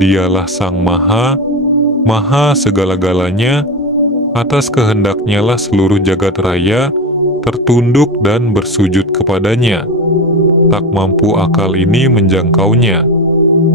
Dialah Sang Maha, Maha segala-galanya, atas kehendaknya lah seluruh jagat raya tertunduk dan bersujud kepadanya. Tak mampu akal ini menjangkaunya,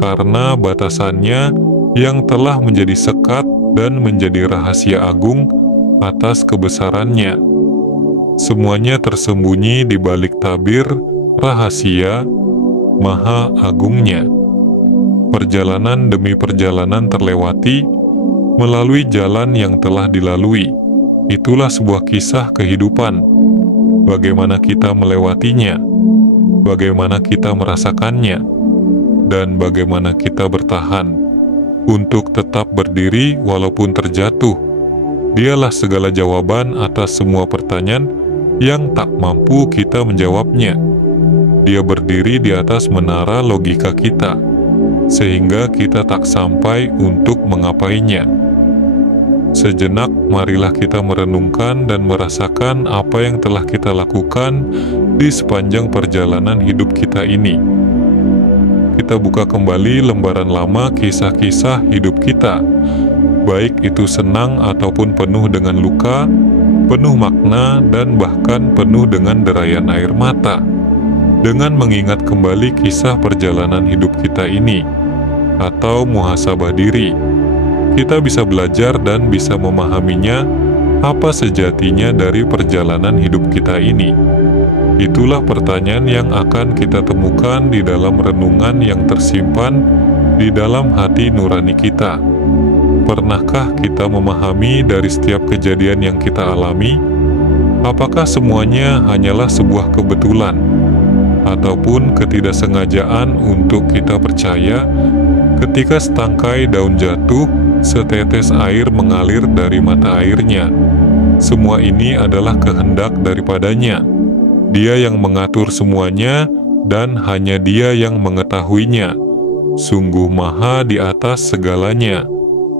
karena batasannya yang telah menjadi sekat dan menjadi rahasia agung atas kebesarannya. Semuanya tersembunyi di balik tabir rahasia Maha Agungnya. Perjalanan demi perjalanan terlewati melalui jalan yang telah dilalui. Itulah sebuah kisah kehidupan. Bagaimana kita melewatinya, bagaimana kita merasakannya, dan bagaimana kita bertahan untuk tetap berdiri walaupun terjatuh. Dialah segala jawaban atas semua pertanyaan yang tak mampu kita menjawabnya. Dia berdiri di atas menara logika kita, sehingga kita tak sampai untuk mengapainya. Sejenak, marilah kita merenungkan dan merasakan apa yang telah kita lakukan di sepanjang perjalanan hidup kita ini. Kita buka kembali lembaran lama kisah-kisah hidup kita, baik itu senang ataupun penuh dengan luka, penuh makna, dan bahkan penuh dengan derayan air mata. Dengan mengingat kembali kisah perjalanan hidup kita ini, atau muhasabah diri, kita bisa belajar dan bisa memahaminya apa sejatinya dari perjalanan hidup kita ini. Itulah pertanyaan yang akan kita temukan di dalam renungan yang tersimpan di dalam hati nurani kita. Pernahkah kita memahami dari setiap kejadian yang kita alami? Apakah semuanya hanyalah sebuah kebetulan ataupun ketidaksengajaan untuk kita percaya ketika setangkai daun jatuh, setetes air mengalir dari mata airnya? Semua ini adalah kehendak daripadanya. Dia yang mengatur semuanya dan hanya Dia yang mengetahuinya. Sungguh maha di atas segalanya.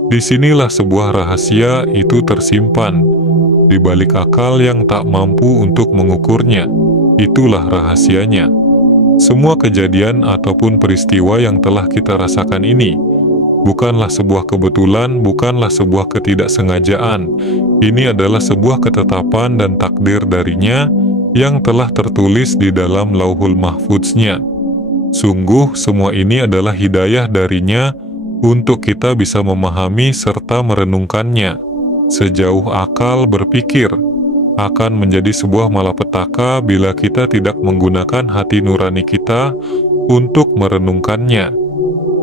Disinilah sebuah rahasia itu tersimpan, di balik akal yang tak mampu untuk mengukurnya. Itulah rahasianya. Semua kejadian ataupun peristiwa yang telah kita rasakan ini bukanlah sebuah kebetulan, bukanlah sebuah ketidaksengajaan. Ini adalah sebuah ketetapan dan takdir darinya yang telah tertulis di dalam Lauhul Mahfudz-Nya. Sungguh semua ini adalah hidayah darinya untuk kita bisa memahami serta merenungkannya. Sejauh akal berpikir, akan menjadi sebuah malapetaka bila kita tidak menggunakan hati nurani kita untuk merenungkannya.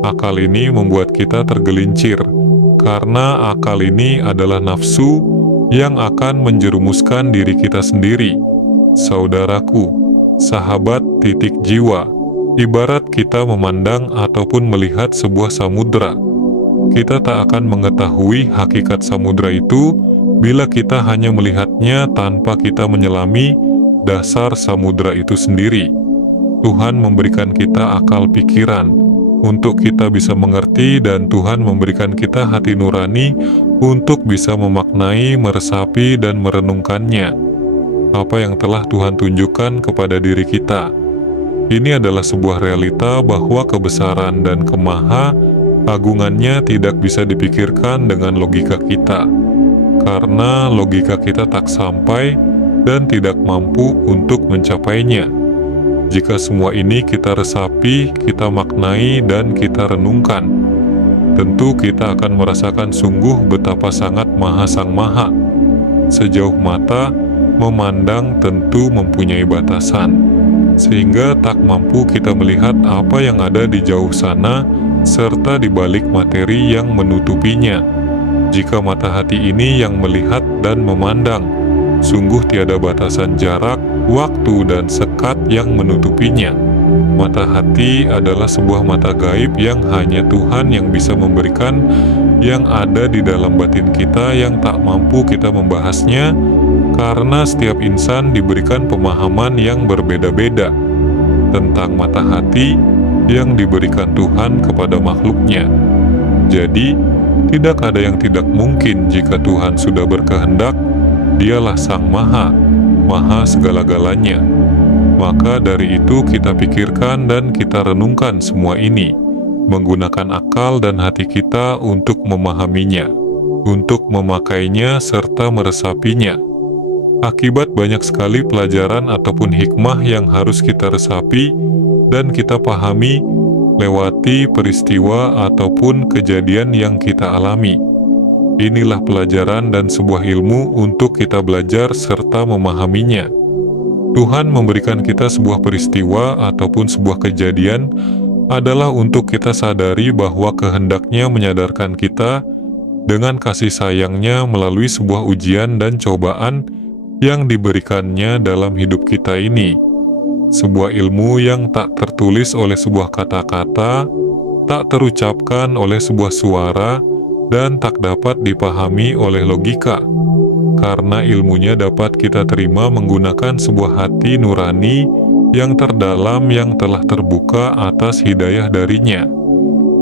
Akal ini membuat kita tergelincir, karena akal ini adalah nafsu yang akan menjerumuskan diri kita sendiri. Saudaraku, sahabat titik jiwa, ibarat kita memandang ataupun melihat sebuah samudra. Kita tak akan mengetahui hakikat samudra itu bila kita hanya melihatnya tanpa kita menyelami dasar samudra itu sendiri. Tuhan memberikan kita akal pikiran untuk kita bisa mengerti, dan Tuhan memberikan kita hati nurani untuk bisa memaknai, meresapi, dan merenungkannya. Apa yang telah Tuhan tunjukkan kepada diri kita. Ini adalah sebuah realita bahwa kebesaran dan kemaha-agungannya tidak bisa dipikirkan dengan logika kita, karena logika kita tak sampai dan tidak mampu untuk mencapainya. Jika semua ini kita resapi, kita maknai, dan kita renungkan, tentu kita akan merasakan sungguh betapa sangat maha Sang Maha. Sejauh mata memandang tentu mempunyai batasan, sehingga tak mampu kita melihat apa yang ada di jauh sana serta di balik materi yang menutupinya. Jika mata hati ini yang melihat dan memandang, sungguh tiada batasan jarak, waktu, dan sekat yang menutupinya. Mata hati adalah sebuah mata gaib yang hanya Tuhan yang bisa memberikan, yang ada di dalam batin kita yang tak mampu kita membahasnya, karena setiap insan diberikan pemahaman yang berbeda-beda tentang mata hati yang diberikan Tuhan kepada makhluknya. Jadi, tidak ada yang tidak mungkin jika Tuhan sudah berkehendak. Dialah Sang Maha, Maha segala-galanya. Maka dari itu kita pikirkan dan kita renungkan semua ini, menggunakan akal dan hati kita untuk memahaminya, untuk memakainya serta meresapinya. Akibat banyak sekali pelajaran ataupun hikmah yang harus kita resapi dan kita pahami lewati peristiwa ataupun kejadian yang kita alami. Inilah pelajaran dan sebuah ilmu untuk kita belajar serta memahaminya. Tuhan memberikan kita sebuah peristiwa ataupun sebuah kejadian adalah untuk kita sadari bahwa kehendaknya menyadarkan kita dengan kasih sayangnya melalui sebuah ujian dan cobaan yang diberikannya dalam hidup kita ini. Sebuah ilmu yang tak tertulis oleh sebuah kata-kata, tak terucapkan oleh sebuah suara, dan tak dapat dipahami oleh logika. Karena ilmunya dapat kita terima menggunakan sebuah hati nurani yang terdalam yang telah terbuka atas hidayah darinya.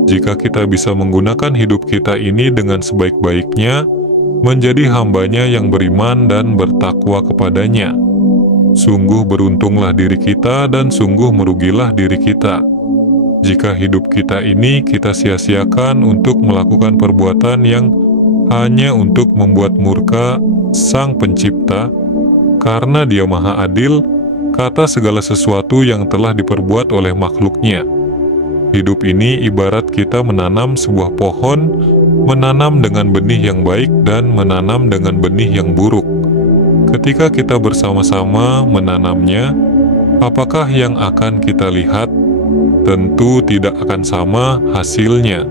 Jika kita bisa menggunakan hidup kita ini dengan sebaik-baiknya, menjadi hambanya yang beriman dan bertakwa kepadanya. Sungguh beruntunglah diri kita dan sungguh merugilah diri kita jika hidup kita ini kita sia-siakan untuk melakukan perbuatan yang hanya untuk membuat murka Sang Pencipta, karena Dia Maha Adil, kata segala sesuatu yang telah diperbuat oleh makhluknya. Hidup ini ibarat kita menanam sebuah pohon, menanam dengan benih yang baik dan menanam dengan benih yang buruk. Ketika kita bersama-sama menanamnya, apakah yang akan kita lihat? Tentu tidak akan sama hasilnya.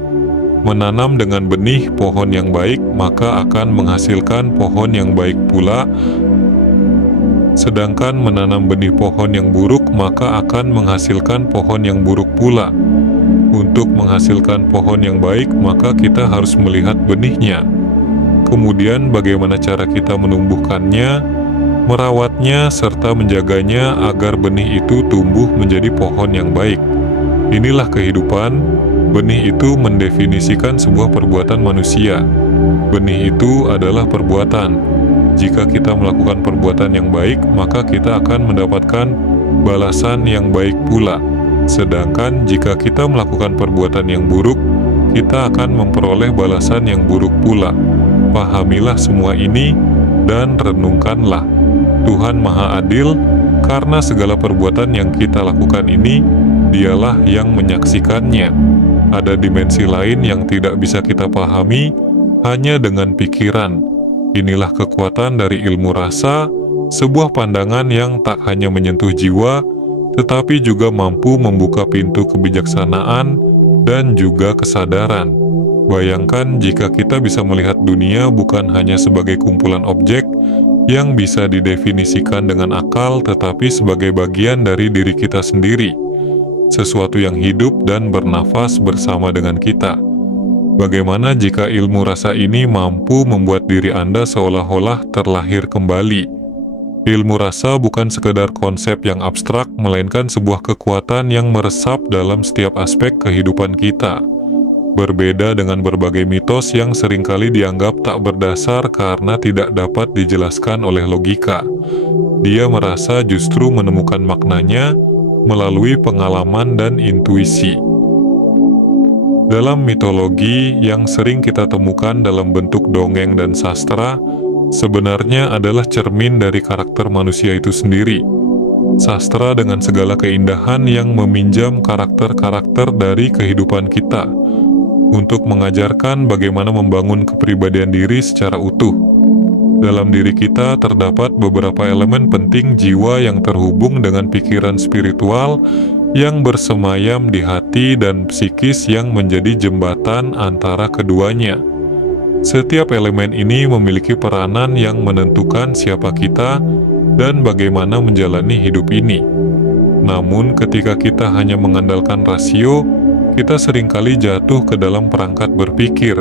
Menanam dengan benih pohon yang baik, maka akan menghasilkan pohon yang baik pula. Sedangkan menanam benih pohon yang buruk, maka akan menghasilkan pohon yang buruk pula. Untuk menghasilkan pohon yang baik, maka kita harus melihat benihnya. Kemudian bagaimana cara kita menumbuhkannya, merawatnya, serta menjaganya agar benih itu tumbuh menjadi pohon yang baik. Inilah kehidupan. Benih itu mendefinisikan sebuah perbuatan manusia. Benih itu adalah perbuatan. Jika kita melakukan perbuatan yang baik, maka kita akan mendapatkan balasan yang baik pula. Sedangkan jika kita melakukan perbuatan yang buruk, kita akan memperoleh balasan yang buruk pula. Pahamilah semua ini dan renungkanlah. Tuhan Maha Adil, karena segala perbuatan yang kita lakukan ini, Dialah yang menyaksikannya. Ada dimensi lain yang tidak bisa kita pahami hanya dengan pikiran. Inilah kekuatan dari ilmu rasa, sebuah pandangan yang tak hanya menyentuh jiwa, tetapi juga mampu membuka pintu kebijaksanaan dan juga kesadaran. Bayangkan jika kita bisa melihat dunia bukan hanya sebagai kumpulan objek yang bisa didefinisikan dengan akal, tetapi sebagai bagian dari diri kita sendiri. Sesuatu yang hidup dan bernafas bersama dengan kita. Bagaimana jika ilmu rasa ini mampu membuat diri Anda seolah-olah terlahir kembali? Ilmu rasa bukan sekedar konsep yang abstrak, melainkan sebuah kekuatan yang meresap dalam setiap aspek kehidupan kita. Berbeda dengan berbagai mitos yang seringkali dianggap tak berdasar karena tidak dapat dijelaskan oleh logika. Dia merasa justru menemukan maknanya melalui pengalaman dan intuisi. Dalam mitologi yang sering kita temukan dalam bentuk dongeng dan sastra, sebenarnya adalah cermin dari karakter manusia itu sendiri. Sastra dengan segala keindahan yang meminjam karakter-karakter dari kehidupan kita untuk mengajarkan bagaimana membangun kepribadian diri secara utuh. Dalam diri kita terdapat beberapa elemen penting jiwa yang terhubung dengan pikiran spiritual yang bersemayam di hati dan psikis yang menjadi jembatan antara keduanya. Setiap elemen ini memiliki peranan yang menentukan siapa kita dan bagaimana menjalani hidup ini. Namun ketika kita hanya mengandalkan rasio, kita seringkali jatuh ke dalam perangkat berpikir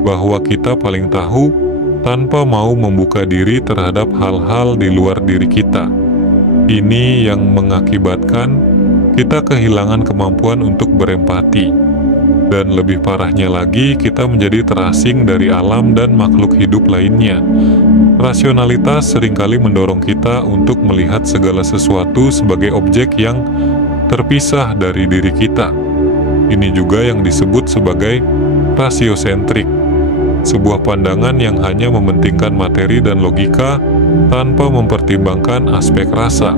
bahwa kita paling tahu tanpa mau membuka diri terhadap hal-hal di luar diri kita. Ini yang mengakibatkan kita kehilangan kemampuan untuk berempati. Dan lebih parahnya lagi, kita menjadi terasing dari alam dan makhluk hidup lainnya. Rasionalitas seringkali mendorong kita untuk melihat segala sesuatu sebagai objek yang terpisah dari diri kita. Ini juga yang disebut sebagai rasiosentrik, sebuah pandangan yang hanya mementingkan materi dan logika tanpa mempertimbangkan aspek rasa.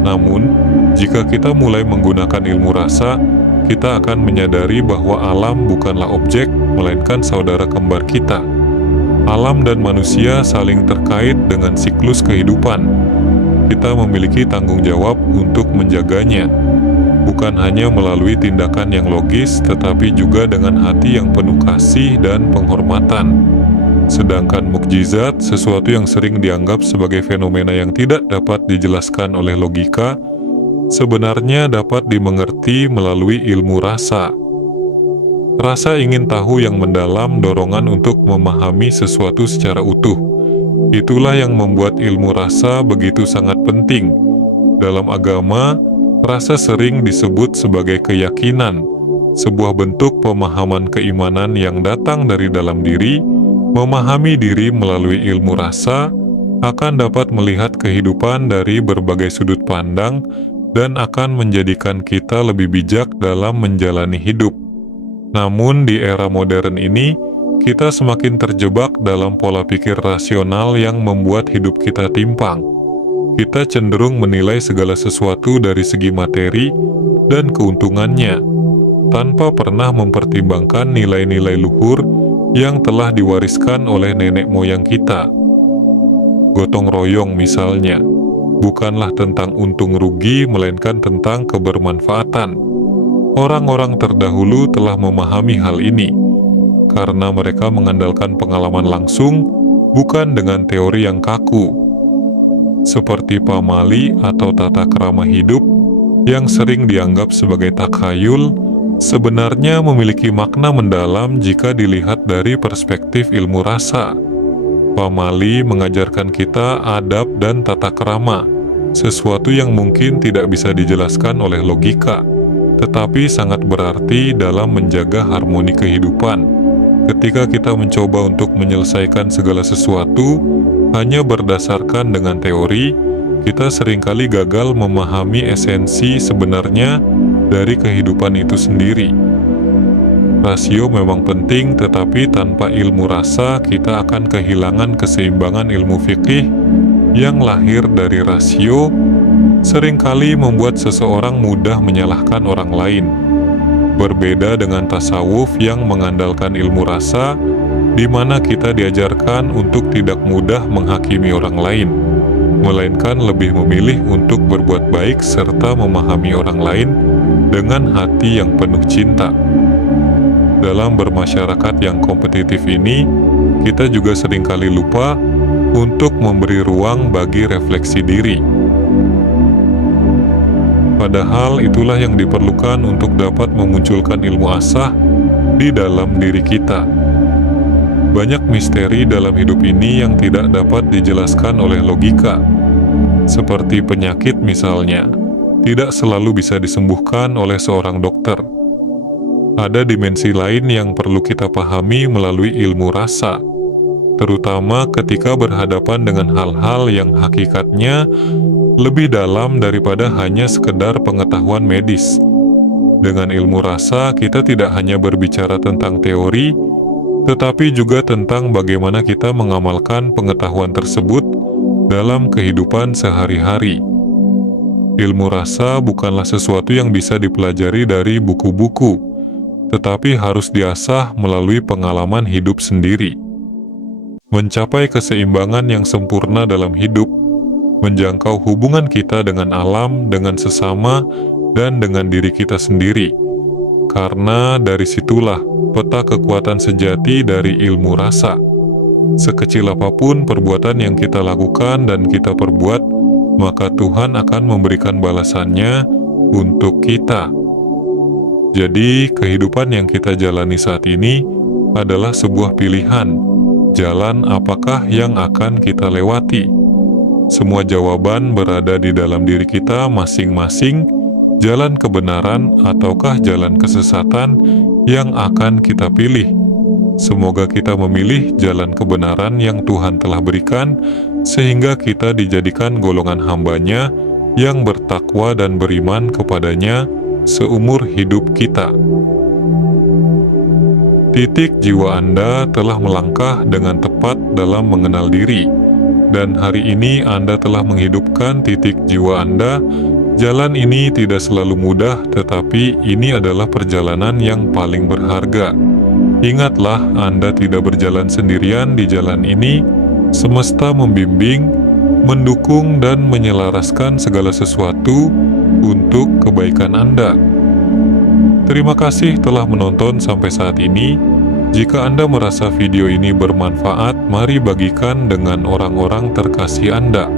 Namun, jika kita mulai menggunakan ilmu rasa, kita akan menyadari bahwa alam bukanlah objek, melainkan saudara kembar kita. Alam dan manusia saling terkait dengan siklus kehidupan. Kita memiliki tanggung jawab untuk menjaganya, bukan hanya melalui tindakan yang logis, tetapi juga dengan hati yang penuh kasih dan penghormatan. Sedangkan mukjizat, sesuatu yang sering dianggap sebagai fenomena yang tidak dapat dijelaskan oleh logika, sebenarnya dapat dimengerti melalui ilmu rasa. Rasa ingin tahu yang mendalam, dorongan untuk memahami sesuatu secara utuh. Itulah yang membuat ilmu rasa begitu sangat penting. Dalam agama, rasa sering disebut sebagai keyakinan, sebuah bentuk pemahaman keimanan yang datang dari dalam diri. Memahami diri melalui ilmu rasa akan dapat melihat kehidupan dari berbagai sudut pandang dan akan menjadikan kita lebih bijak dalam menjalani hidup. Namun di era modern ini, kita semakin terjebak dalam pola pikir rasional yang membuat hidup kita timpang. Kita cenderung menilai segala sesuatu dari segi materi dan keuntungannya, tanpa pernah mempertimbangkan nilai-nilai luhur yang telah diwariskan oleh nenek moyang kita. Gotong royong misalnya, bukanlah tentang untung rugi, melainkan tentang kebermanfaatan. Orang-orang terdahulu telah memahami hal ini, karena mereka mengandalkan pengalaman langsung, bukan dengan teori yang kaku. Seperti pamali atau tata krama hidup, yang sering dianggap sebagai takhayul, sebenarnya memiliki makna mendalam jika dilihat dari perspektif ilmu rasa. Pamali mengajarkan kita adab dan tata krama, sesuatu yang mungkin tidak bisa dijelaskan oleh logika, tetapi sangat berarti dalam menjaga harmoni kehidupan. Ketika kita mencoba untuk menyelesaikan segala sesuatu hanya berdasarkan dengan teori, kita seringkali gagal memahami esensi sebenarnya dari kehidupan itu sendiri. Rasio memang penting, tetapi tanpa ilmu rasa kita akan kehilangan keseimbangan ilmu fikih yang lahir dari rasio, seringkali membuat seseorang mudah menyalahkan orang lain. Berbeda dengan tasawuf yang mengandalkan ilmu rasa, di mana kita diajarkan untuk tidak mudah menghakimi orang lain, melainkan lebih memilih untuk berbuat baik serta memahami orang lain dengan hati yang penuh cinta. Dalam bermasyarakat yang kompetitif ini, kita juga seringkali lupa untuk memberi ruang bagi refleksi diri. Padahal itulah yang diperlukan untuk dapat memunculkan ilmu asah di dalam diri kita. Banyak misteri dalam hidup ini yang tidak dapat dijelaskan oleh logika. Seperti penyakit misalnya, tidak selalu bisa disembuhkan oleh seorang dokter. Ada dimensi lain yang perlu kita pahami melalui ilmu rasa, terutama ketika berhadapan dengan hal-hal yang hakikatnya lebih dalam daripada hanya sekedar pengetahuan medis. Dengan ilmu rasa, kita tidak hanya berbicara tentang teori, tetapi juga tentang bagaimana kita mengamalkan pengetahuan tersebut dalam kehidupan sehari-hari. Ilmu rasa bukanlah sesuatu yang bisa dipelajari dari buku-buku, tetapi harus diasah melalui pengalaman hidup sendiri. Mencapai keseimbangan yang sempurna dalam hidup, menjangkau hubungan kita dengan alam, dengan sesama, dan dengan diri kita sendiri. Karena dari situlah peta kekuatan sejati dari ilmu rasa. Sekecil apapun perbuatan yang kita lakukan dan kita perbuat, maka Tuhan akan memberikan balasannya untuk kita. Jadi, kehidupan yang kita jalani saat ini adalah sebuah pilihan. Jalan apakah yang akan kita lewati? Semua jawaban berada di dalam diri kita masing-masing. Jalan kebenaran ataukah jalan kesesatan yang akan kita pilih? Semoga kita memilih jalan kebenaran yang Tuhan telah berikan, sehingga kita dijadikan golongan hamba-Nya yang bertakwa dan beriman kepadanya seumur hidup kita. Titik jiwa Anda telah melangkah dengan tepat dalam mengenal diri, dan hari ini Anda telah menghidupkan titik jiwa Anda. Jalan ini tidak selalu mudah, tetapi ini adalah perjalanan yang paling berharga. Ingatlah, Anda tidak berjalan sendirian di jalan ini. Semesta membimbing, mendukung, dan menyelaraskan segala sesuatu untuk kebaikan Anda. Terima kasih telah menonton sampai saat ini. Jika Anda merasa video ini bermanfaat, mari bagikan dengan orang-orang terkasih Anda.